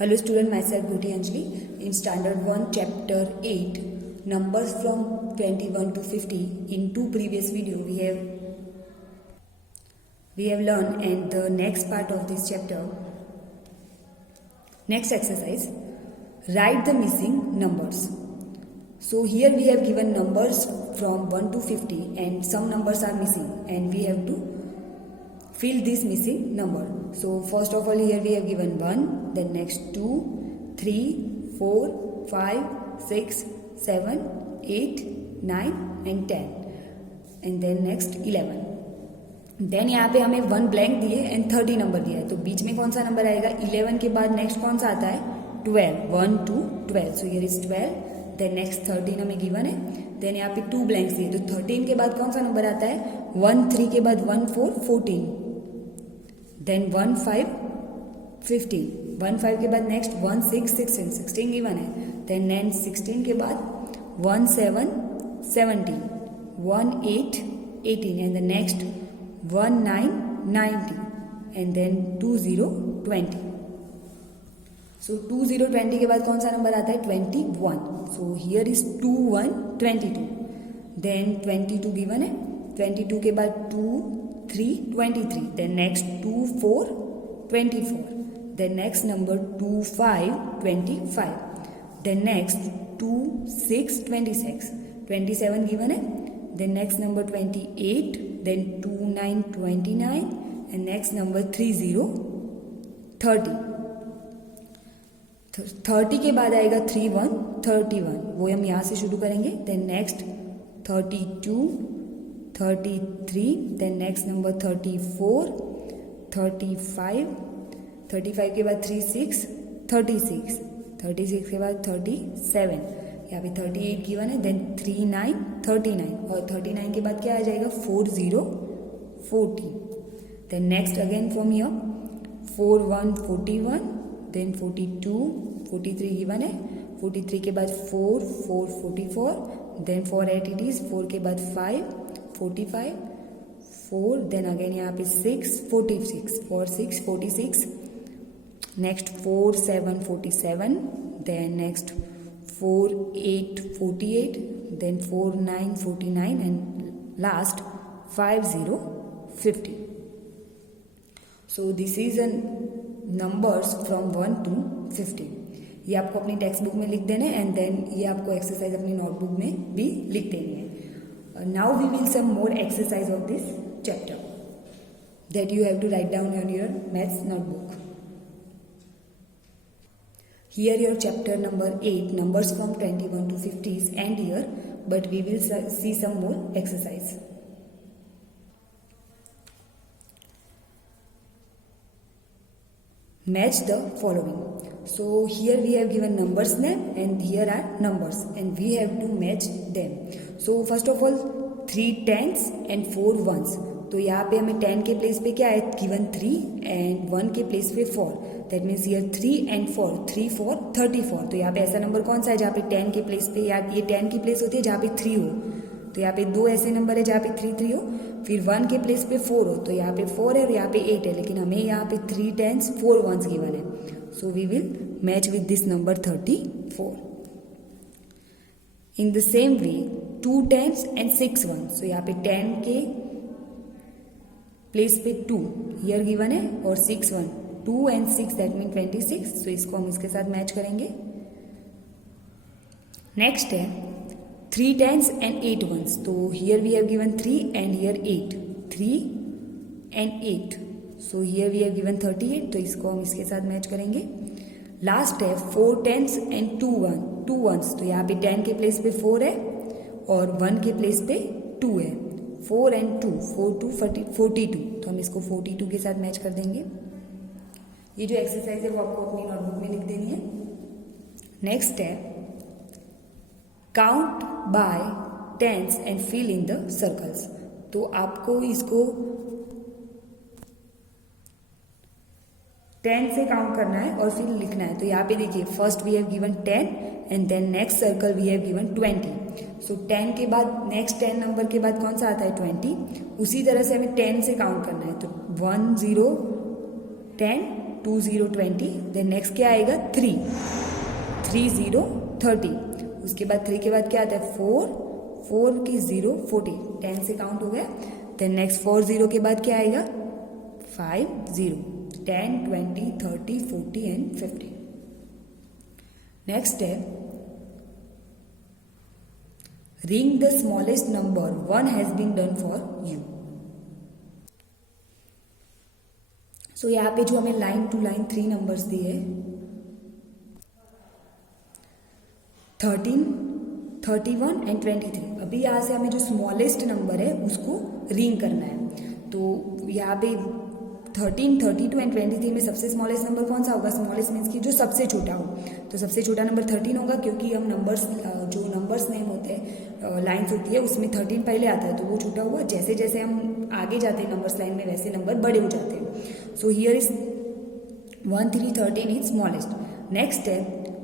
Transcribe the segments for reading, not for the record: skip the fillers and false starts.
Hello student, myself Bhuti Anjali. In standard 1 chapter 8 numbers from 21 to 50, in two previous video we have learned, and the next part of this chapter, next exercise, write the missing numbers. So here we have given numbers from 1 to 50 and some numbers are missing and we have to fill this missing number. So first of all, here we have given 1, then next 2, 3, 4, 5, 6, 7, 8, 9 and 10, and then next 11. Then यहाँ पे हमें 1 blank दिए and 30 number दिया है, तो बीच में कौन सा नंबर आएगा? 11 के बाद नेक्स्ट कौन सा आता है? 12, 1 2 12. So here is 12. Then next 13 हमें गिवन है. देन यहाँ पे 2 ब्लैंक्स दिए, तो 13 के बाद कौन सा नंबर आता है? 1 3 के बाद 1 4 14. देन 1 5 15. 1 5 के बाद नेक्स्ट 1 6 16. 16 गिवन है. देन नेक्स्ट 16 के बाद 1 7 17. 1 8 18 and the next 1 9 90 and then 2 0 20. So 2 0 20 के बाद कौन सा नंबर आता है? 21. So here is 2 1 22. Then 22 given है. 22 के बाद 2 3 23. Then next 2 4 24. Then next number 2 5 25. Then next 2 6 26. 27 given है. Then next number 28, then 2 9 29 and next number 30 30. 30 के बाद आएगा 3 1 31, वो हम यहाँ से शुरू करेंगे. Then next 32 33, then next number 34 35. 35 के बाद 3 6 36. 36 के बाद 37. यहाँ पे 38 गिवन है. देन 3 9 39 और 39 के बाद क्या आ जाएगा? 4 0 40. Then next again from here 4 1 41. Then 42 43 given है. 43 के बाद 4 4 44. Then 4 8 it is. 4 के बाद 5 45 4. देन अगेन यहाँ पे 6 46 4 6 46. Next 4 7 47. Then next 4 8 48. then 4 9 49 and last 5 0 50. So this is a numbers from 1 to 50. ये आपको अपनी टेक्स्ट बुक में लिख देना है एंड देन ये आपको एक्सरसाइज अपनी नोटबुक में भी लिख देनी है. Now we will some more exercise of this chapter that you have to write down on your maths notebook. Here your chapter number 8 numbers from 21 to 50 is end here, but we will see some more exercise. Match the following. So here we have given numbers name and here are numbers and we have to match them. So first of all 3 tens and 4 ones. तो यहाँ पे हमें 10 के place पे क्या है? Given 3 and 1 के place पे 4. That means here 3 and 4 3 4 34. तो यहाँ पे ऐसा नंबर कौन सा है जहाँ पे 10 के प्लेस पे, या ये 10 की प्लेस होती है जहाँ पे 3 हो. तो यहाँ पे 2 ऐसे नंबर है जहाँ पे 3 3 हो. फिर 1 के प्लेस पे 4 हो, तो यहाँ पे 4 है और यहाँ पे 8 है, लेकिन हमें यहाँ पे 3 टेंस 4 वंस गिवन है. So we will match with this number 34. In the same way 2 tens and 6 once. सो यहाँ पे 10 के प्लेस पे 2 हियर गिवन है और 6 1 2 एंड 6 दैट मीन 26. सो इसको हम इसके साथ मैच करेंगे. नेक्स्ट है 3 टेंस एंड 8 वंस. तो here we have given 3 and here 8. 3 and 8. So here we have given 38. तो इसको हम इसके साथ मैच करेंगे. लास्ट है 4 टेंस एंड 2 वंस. तो यहाँ पे 10 के प्लेस पे 4 है और 1 के प्लेस पे 2 है. 4 एंड 2 4 2 42. तो हम इसको 42 के साथ मैच कर देंगे. ये जो एक्सरसाइज है वो आपको अपनी नोटबुक में लिख देनी है. नेक्स्ट है count by tens and fill in the circles. तो आपको इसको 10 से काउंट करना है और फिर लिखना है. तो यहाँ पे देखिए first we have given 10 and then next circle we have given 20. So 10 के बाद नेक्स्ट 10 नंबर के बाद कौन सा आता है? 20. उसी तरह से हमें 10 से काउंट करना है. तो 1 0 10 2 0 20, देन नेक्स्ट क्या आएगा 3 3 0 30, उसके बाद 3 के बाद क्या आता है 4 4 की 0 40, 10 से काउंट हो गया। देन नेक्स्ट 4 0 के बाद क्या आएगा 5 0, 10 20 30 40 एंड 50। नेक्स्ट है ring the smallest number, 1 has been done for you. So यहाँ पे जो हमें लाइन टू लाइन 3 नंबर्स दिए 13 31 एंड 23। अभी यहाँ से हमें जो स्मॉलेस्ट नंबर है उसको रिंग करना है। तो यहाँ पे 13 32 एंड 23 में सबसे स्मॉलेस्ट नंबर कौन सा होगा? स्मॉलेस्ट मीन्स की जो सबसे छोटा हो, तो सबसे छोटा नंबर 13 होगा, क्योंकि हम नंबर्स जो नंबर्स नेम होते हैं लाइन्स होती है उसमें 13 पहले आता है, तो वो छोटा हुआ। जैसे जैसे हम आगे जाते हैं नंबर्स लाइन में वैसे नंबर बड़े हो जाते हैं। सो here is 1 3 13 is smallest. Next है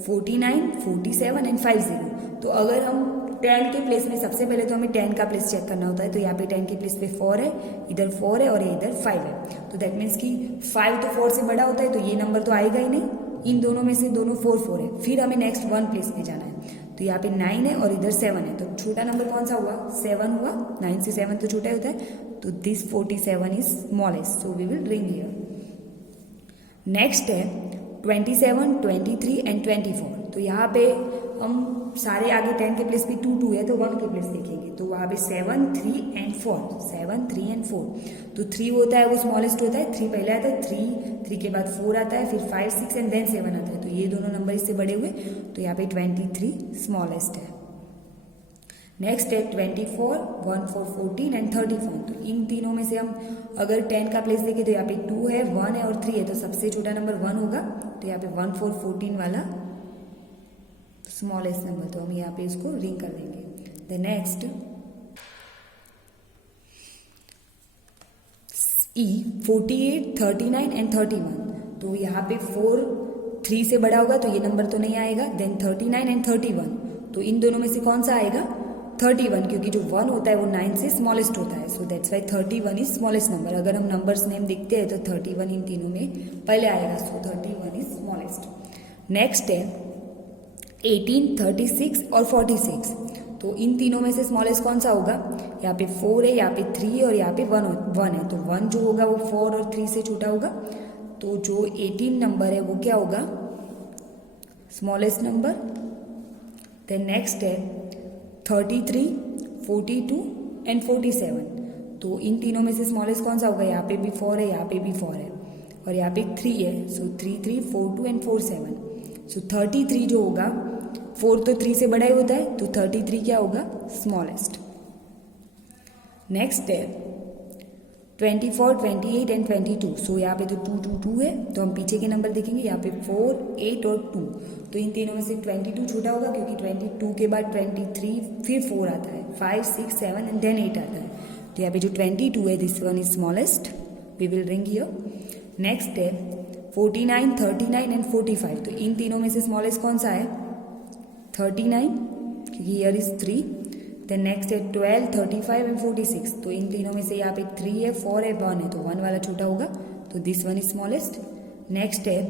49 47 एंड 50। तो अगर हम 10 के प्लेस में सबसे पहले तो हमें 10 का प्लेस चेक करना होता है। तो यहाँ पे 10 के प्लेस पे 4 है, इधर 4 है और ये इधर 5 है। तो दैट मीन्स कि 5 तो 4 से बड़ा होता है, तो ये नंबर तो आएगा ही नहीं। इन दोनों में से दोनों 4 4 है। फिर हमें नेक्स्ट 1 प्लेस में जाना है, तो यहाँ पे 9 है और इधर 7 है। तो छोटा नंबर कौन सा हुआ? 7 हुआ। 9 से 7 तो छोटा ही होता है, तो this 47 is smallest, so we will ring here. Next है 27 23 एंड 24। तो यहाँ पे हम सारे आगे 10 के प्लेस पे 2 2 है, तो 1 के प्लेस देखेंगे, तो वहाँ पे 7 3 एंड 4, 7 3 एंड 4। तो 3 होता है वो स्मॉलेस्ट होता है, 3 पहले आता है, 3 के बाद 4 आता है, फिर 5 6 एंड देन 7 आता है। तो ये दोनों नंबर इससे बड़े हुए, तो यहाँ पे 23 स्मॉलेस्ट है। नेक्स्ट है 24 1 4 14 एंड 34। तो इन तीनों में से हम अगर 10 का प्लेस देखें तो यहाँ पे 2 है 1 है और 3 है, तो सबसे छोटा नंबर 1 होगा। तो यहाँ पे 1 4 14 वाला स्मॉलेस्ट नंबर, तो हम यहाँ पे इसको रिंग कर देंगे। The next E 48 39 and 31। तो यहाँ पे 4 3 से बड़ा होगा, तो ये नंबर तो नहीं आएगा। देन 39 एंड 31, तो इन दोनों में से कौन सा आएगा? 31, क्योंकि जो 1 होता है वो 9 से स्मॉलेस्ट होता है। So that's why 31 is smallest number. अगर हम नंबर्स नेम देखते हैं तो 31 इन तीनों में पहले आएगा, सो 31 इज स्मॉलेस्ट। नेक्स्ट है 18 36 और 46। तो इन तीनों में से स्मॉलेस्ट कौन सा होगा? यहाँ पे 4 है, यहाँ पे 3 है और यहाँ पे 1 है। तो 1 जो होगा वो 4 और 3 से छोटा होगा। तो जो 18 नंबर है वो क्या होगा? Smallest number. देन नेक्स्ट है 33 42 एंड 47। तो इन तीनों में से स्मॉलेस्ट कौन सा होगा? यहाँ पे भी 4 है, यहाँ पे भी 4 है और यहाँ पे 3 है। सो 3 3 4 2 एंड 4 7। सो 33 जो होगा, 4 तो 3 से बड़ा ही होता है, तो 33 क्या होगा? स्मॉलेस्ट। नेक्स्ट है 24 28 एंड 22। सो यहाँ पे तो 2 2 2 है, तो हम पीछे के नंबर देखेंगे। यहाँ पे 4 8 और 2। तो इन तीनों में से 22 छोटा होगा, क्योंकि 22 के बाद 23 फिर 4 आता है, 5 6 7 एंड देन 8 आता है। तो यहाँ पे जो 22 है this one is smallest, we will ring here. Next है 49 39 एंड 45। तो इन तीनों में से स्मॉलेस्ट कौन सा है? 39, क्योंकि हियर इज 3। देन नेक्स्ट है 12 35 एंड 46। तो इन तीनों में से यहाँ पे 3 है 4 है 1 है, तो 1 वाला छोटा होगा, तो this one is smallest. Next है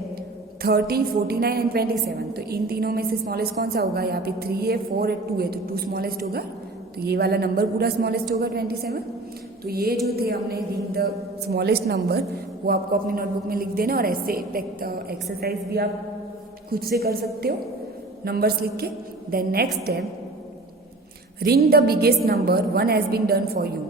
30 49 एंड 27। तो इन तीनों में से स्मॉलेस्ट कौन सा होगा? यहाँ पे 3 है 4 है 2 है, तो 2 स्मॉलेस्ट होगा, तो ये वाला नंबर पूरा स्मॉलेस्ट होगा 27। तो ये जो थे हमने रिंग द स्मॉलेस्ट नंबर, वो आपको अपनी नोटबुक में लिख देना और ऐसे एक्सरसाइज भी आप खुद से कर सकते हो नंबर्स लिख के। देन नेक्स्ट है ring the biggest number, 1 has been done for you.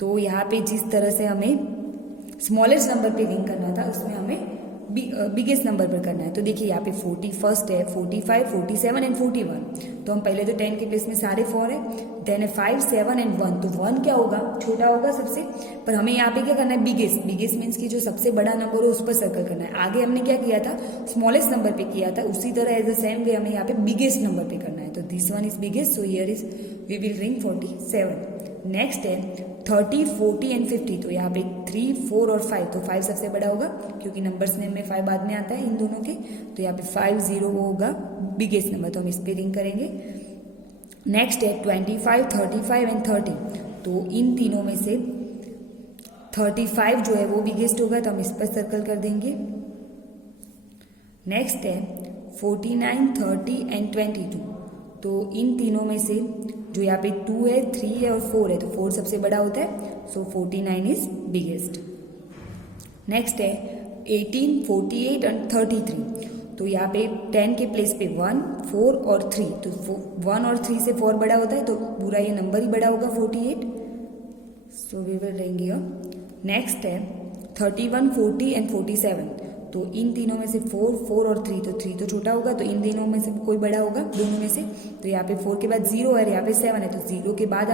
तो यहाँ पे जिस तरह से हमें स्मॉलेस्ट नंबर पे रिंग करना था, उसमें हमें बिगेस्ट नंबर पर करना है। तो देखिए यहाँ पे 41 है 45 47 एंड 41। तो हम पहले तो 10 के प्लेस में सारे 4 है, देन है 5 7 एंड 1। तो 1 क्या होगा? छोटा होगा सबसे, पर हमें यहाँ पे क्या करना है? बिगेस्ट। बिगेस्ट मीन्स की जो सबसे बड़ा नंबर हो उस पर सर्कल करना है। आगे हमने क्या किया था? स्मॉलेस्ट नंबर पे किया था, उसी तरह एज द सेम वे हमें यहाँ पे बिगेस्ट नंबर पे करना है। तो this one is biggest, so here is we will ring 47। Next है 30 40 एंड 50। तो यहाँ पे 3 4 और 5। तो 5 सबसे बड़ा होगा, क्योंकि नंबर्स नेम में 5 बाद में आता है इन दोनों के। तो यहाँ पे 5 0 वो होगा बिगेस्ट नंबर, तो हम इस पे रिंग करेंगे। नेक्स्ट है 25 35 एंड 30। तो इन तीनों में से 35 जो है वो बिगेस्ट होगा, तो हम इस पर सर्कल कर देंगे। नेक्स्ट है 49, 30 एंड 22। तो इन तीनों में से जो यहाँ पे 2 है, 3 है और 4 है, तो 4 सबसे बड़ा होता है, सो 49 इज बिगेस्ट। नेक्स्ट है 18, 48 एंड 33। तो यहाँ पे 10 के प्लेस पे 1, 4 और 3, तो 1 और 3 से 4 बड़ा होता है, तो पूरा ये नंबर ही बड़ा होगा 48, so we will write here. Next है 31, 40 एंड 47। तो इन तीनों में से 4, 4 और 3, तो 3 तो छोटा होगा, तो इन तीनों में से कोई बड़ा होगा दोनों में से। तो यहाँ पे 4 के बाद 0 है, यहाँ पे 7 है, तो 0 के बाद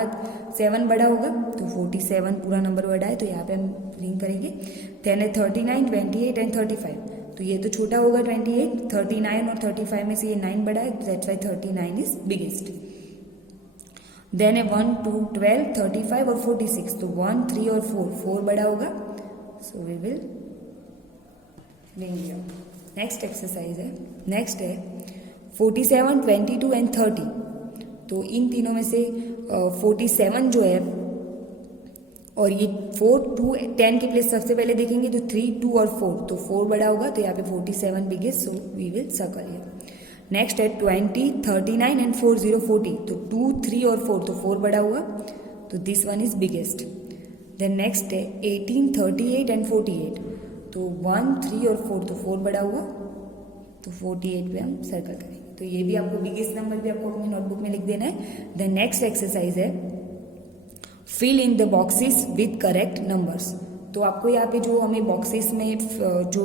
7 बड़ा होगा, तो 47 पूरा नंबर बड़ा है, तो यहाँ पे हम रिंग करेंगे। देन है 39, 28 एंड 35। तो ये तो छोटा होगा 28, 39 और 35 में से ये 9 बड़ा है, that's why 39 is biggest. Then है 1, 2, 12, 35 और 46। तो 1, 3 और 4 बड़ा होगा, so we will ring here. Next exercise है, नेक्स्ट है 47, 22 एंड 30। तो इन तीनों में से 47 जो है और ये 4, 2, 10 के प्लेस सबसे पहले देखेंगे, तो 3, 2 और 4, तो 4 बड़ा होगा, तो यहाँ पे 47 biggest, so we will circle here. Next है 20, 39 एंड 40, 40। तो 2, 3 और 4, तो 4 बड़ा हुआ, तो this one is biggest. Then next है 18, 38 एंड 48। तो 1, 3 और 4, तो 4 बड़ा हुआ, तो 48 पे हम सर्कल करेंगे। तो ये भी आपको बिगेस्ट नंबर भी आपको अपनी नोटबुक में लिख देना है। देन नेक्स्ट एक्सरसाइज है fill in the boxes with correct numbers. तो आपको यहाँ पे जो हमें बॉक्सेस में जो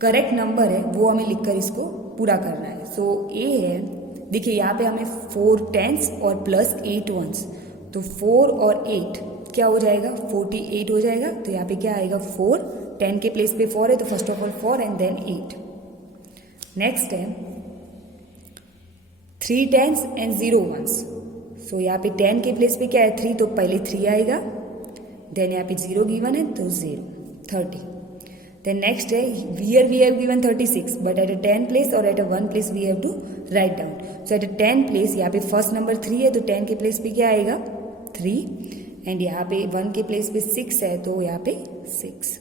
करेक्ट नंबर है वो हमें लिखकर इसको पूरा करना है। सो ए है, देखिए यहाँ पे हमें 4 10s और प्लस 8 1s, तो 4 और 8 क्या हो जाएगा, 48 हो जाएगा। तो यहाँ पे क्या आएगा 4, 10 के प्लेस पे 4 है, तो first of all 4 and then 8। Next है 3 10s एंड 0 1s। सो यहाँ पे 10 के प्लेस पे क्या है 3, तो पहले 3 आएगा, देन यहाँ पे 0 गिवन है, तो 0, 30। देन नेक्स्ट है here we have given 36, but at a 10 place और at a 1 place we have to write down. So at a 10 place यहाँ पे फर्स्ट नंबर 3 है, तो 10 के प्लेस पे क्या आएगा 3, एंड यहाँ पे 1 के प्लेस पे 6 है, तो यहाँ पे 6।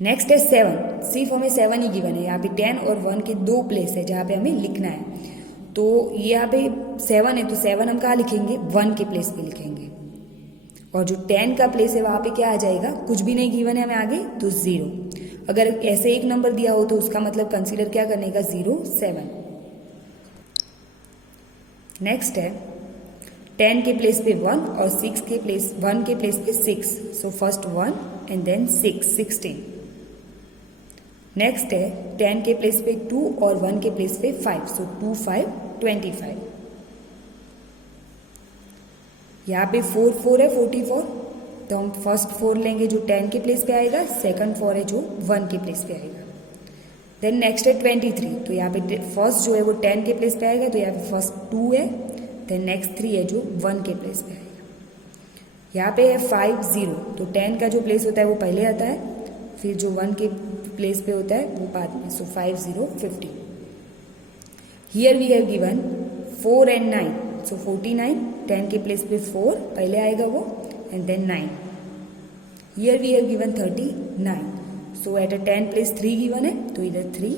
नेक्स्ट है 7, सिर्फ हमें 7 ही गिवन है, यहाँ पे 10 और 1 के 2 प्लेस है जहाँ पे हमें लिखना है। तो यहाँ पे 7 है, तो 7 हम कहाँ लिखेंगे 1 के प्लेस पे लिखेंगे, और जो 10 का प्लेस है वहाँ पे क्या आ जाएगा, कुछ भी नहीं गिवन है हमें आगे, तो 0। अगर ऐसे एक नंबर दिया हो तो उसका मतलब कंसीडर क्या करने का 0 7। नेक्स्ट है 10 के प्लेस पे 1 और 1 के प्लेस पे 6, so first 1 and then 6, 16। Next है 10 के प्लेस पे 2 और 1 के प्लेस पे 5, सो 2 5 25। यहाँ पे 4 4 है 44, तो हम फर्स्ट 4 लेंगे जो 10 के प्लेस पे आएगा, सेकंड 4 है जो 1 के प्लेस पे आएगा। देन नेक्स्ट है 23, तो यहाँ पे फर्स्ट जो है वो 10 के प्लेस पे आएगा, तो यहाँ पे फर्स्ट 2 है, देन नेक्स्ट 3 है जो 1 के प्लेस पे आएगा। यहाँ पे है 5 0, तो 10 का जो प्लेस होता है वो पहले आता है, फिर जो 1 के प्लेस पे होता है वो बाद में, so 5 0 50। Here we have given 4 and 9, so 49, 10 के प्लेस पे 4 पहले आएगा वो, and then 9। Here we have given 39, so at a 10 place 3 given है, तो इधर 3,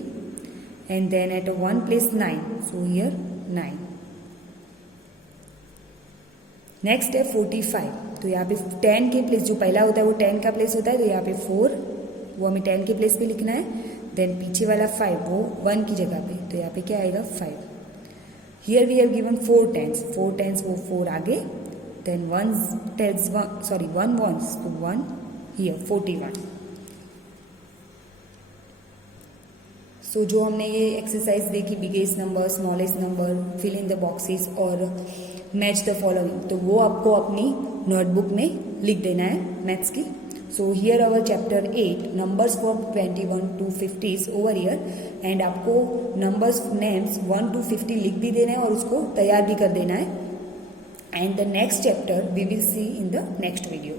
and then at a 1 place 9, so here 9। Next है 45, तो यहाँ पे 10 के प्लेस जो पहला होता है वो 10 का प्लेस होता है, तो यहाँ पे 4 वो हमें 10 के प्लेस पे लिखना है, देन पीछे वाला 5 वो 1 की जगह पे, तो यहाँ पे क्या आएगा 5। Here we have given 4 10s, 4 10s वो 4 आगे, देन 1 1s, तो 1 हियर 41। सो जो हमने ये एक्सरसाइज देखी biggest number, smallest number, fill in the boxes और मैच द फॉलोइंग, तो वो आपको अपनी नोटबुक में लिख देना है मैथ्स की। So here our chapter 8 numbers for 21 to 50 is over here, and आपको नंबर्स नेम्स 1 to 50 लिख भी देना है और उसको तैयार भी कर देना है। And the next chapter we will see in the next video.